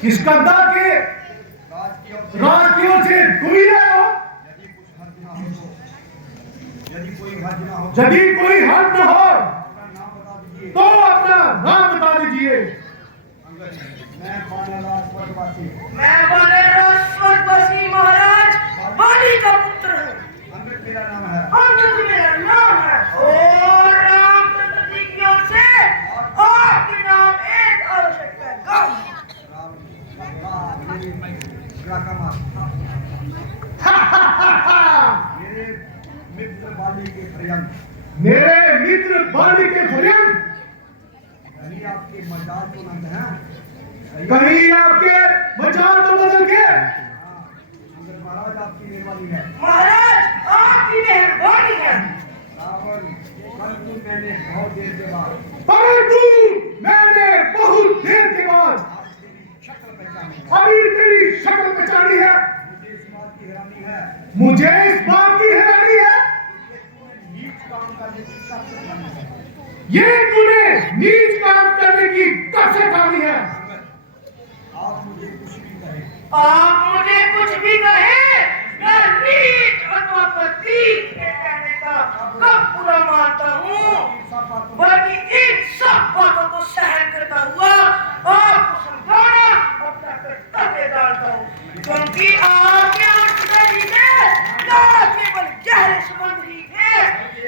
किस कंधा के राज की ओर से तुम ही रहे हो। यदि कोई हद न हो तो अपना नाम बता दीजिए। मैं बालेराज स्वर्गवासी महाराज बाली का पुत्र हूँ। अमृत मेरा नाम है। अमृत मेरा नाम है। और रामचंद्र जी की ओर से आपके नाम एक आवश्यक पैगाम। मेरे मित्र बाली के पर्यंत कहीं आपके मजाल तो नंद है, कहीं आपके मजाल तो बदल के। महाराज आपकी मेहरबानी है। महाराज आपकी मेहरबानी है। रावण परंतु मैंने बहुत देर के बाद अभी तेरी शक्ल पहचानी है। मुझे इस बात की हैरानी है ये तूने नीच काम करने की कब से ठानी है। आप मुझे कुछ भी कहे, मैं नीच अथवा प्रतीक के कहने का कब पूरा मानता हूँ, बल्कि इन सब बातों को सहन करता हुआ आपको समझाना अपना कर्तव्य डालता हूँ। क्योंकि आपके मुश्किल में न केवल गहरे संबंध ही है,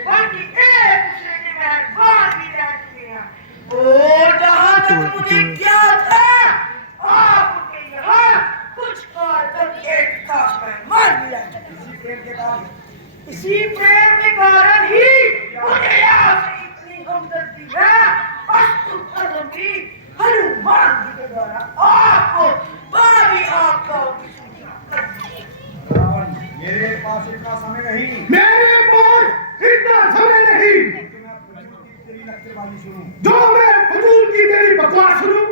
बल्कि एक दूसरे के मेहरबान भी रह चुके हैं। और जहाँ तक मुझे ज्ञात है आप उनके यहाँ कुछ काल तक एक खास मेहमान भी रह चुके हैं। इसी प्रेम के कारण ही मुझे आपसे इतनी हमदर्दी है। अस्तु भी हनुमान जी के द्वारा आपको बारी आपका रावण मेरे पास इतना समय नहीं कि मैं तेरी लक्ष्यवादी सुनूं। जो मैं फजूल की तेरी बकवास सुनूं।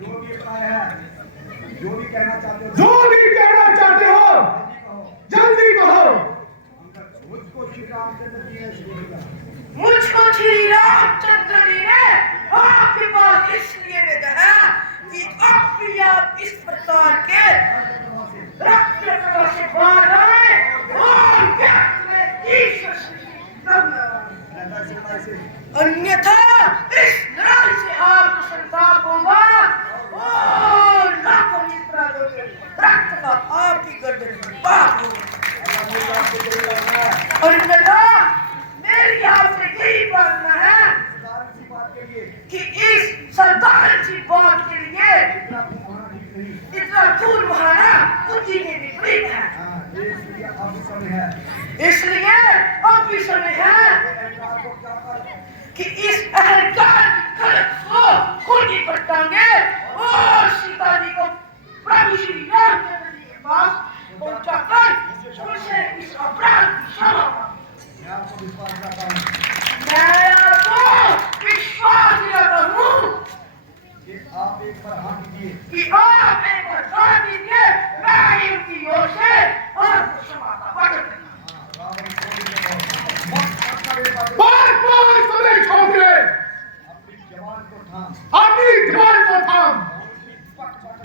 जो भी उपाय है, जो भी कहना चाहते हो, जल्दी कहो। मुझको श्री रामचंद्र जी ने भेजा। मुझको श्री रामचंद्र जी ने आपके पास इसलिए भेजा है कि अब भी आप इस प्रकार के रक्त से बाहर आए और व्यक्त में ईश्वर श्री अन्यथा इस लड़ाई से आपको संताप होगा और लाखों मित्रों के रक्त का आपकी गर्दन पर पाप होगा। अन्यथा मेरी आपसे यही प्रार्थना है कि इस साधारण सी बात के लिए इतना दूर बहाना बुद्धि में विपरीत है। इसलिए अब भी समय है कि इस अहंकार की कलंक को खूंटी पर टांगे और सीता जी को प्रभु श्री रामचंद्र जी के पास पहुंचाकर उनसे इस अपराध की क्षमा मांगे। मैं आपको विश्वास दिलाता हूँ कि आप एक बार हाथ दीजिए, मैं इनकी ओर से आपको क्षमा का वचन देता हूँ। रावण को समय छोड़ दे। अपनी जवान को थाम।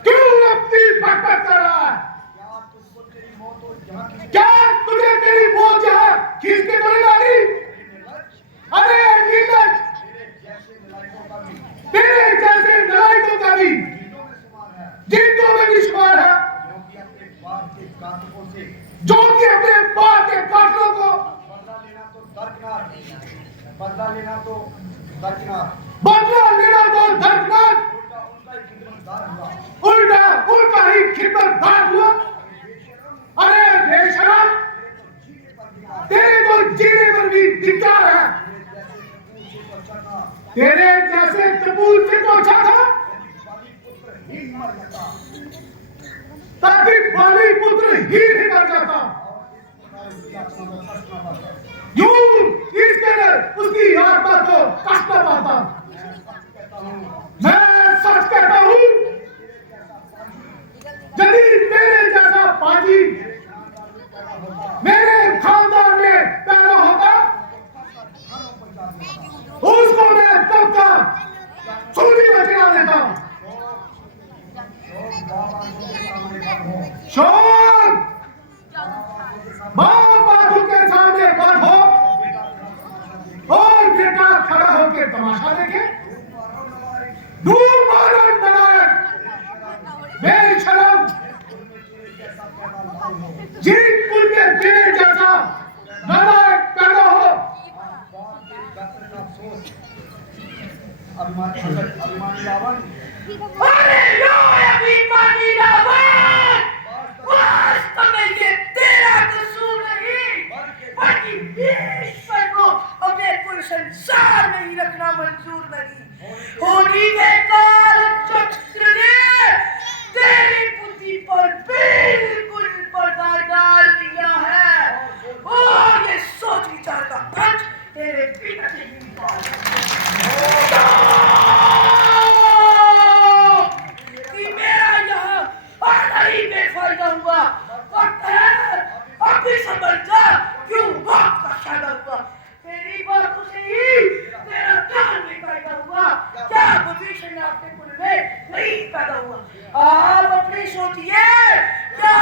क्यों अपनी बकबक कर रहा है। क्या तुझे तेरी मौत जहाँ खींच के तो नहीं लानी। अरे नीलज, तेरे जैसे नलायकों का भी जिंदों में भी शुमार है, जो कि अपने बाप के कातलों को बदला लेना तो दर्दनाक, बदला लेना तो दर्दनाक, उल्टा उनका ही खिदमतगार हुआ। अरे बेशरम, तेरे को जीने पर भी धिक्कार है। तेरे जैसे कबूल से तो अच्छा था ताकि बाली पुत्र ही निकल जाता। यूं इसके उसकी आत्मा को कष्ट पाता। मैं सच कहता हूँ, यदि मेरे जैसा पाजी मेरे खानदान में पैदा होता, उसको मैं तब का अभिमानी रावण अरे लो अभिमानी रावण, वास्तव में ये तेरा कसूर नहीं, बल्कि ईश्वर को अपने कुल संसार में ही रखना मंजूर नहीं। होली के काल चक्र ने तेरी बुद्धि पर बिल्कुल पर्दा डाल दिया है, और ये सोच विचार का अंश तेरे पिता के ही कि मेरा यहाँ आना ही बेफायदा हुआ। वक्त है, अब भी समझ जा क्यों वक्त का फायदा हुआ। तेरी बातों से ही तेरा ज्ञान भी पैदा हुआ। क्या भविष्य में आपके कुल में नहीं पैदा हुआ? आप अपनी सोचिए, क्या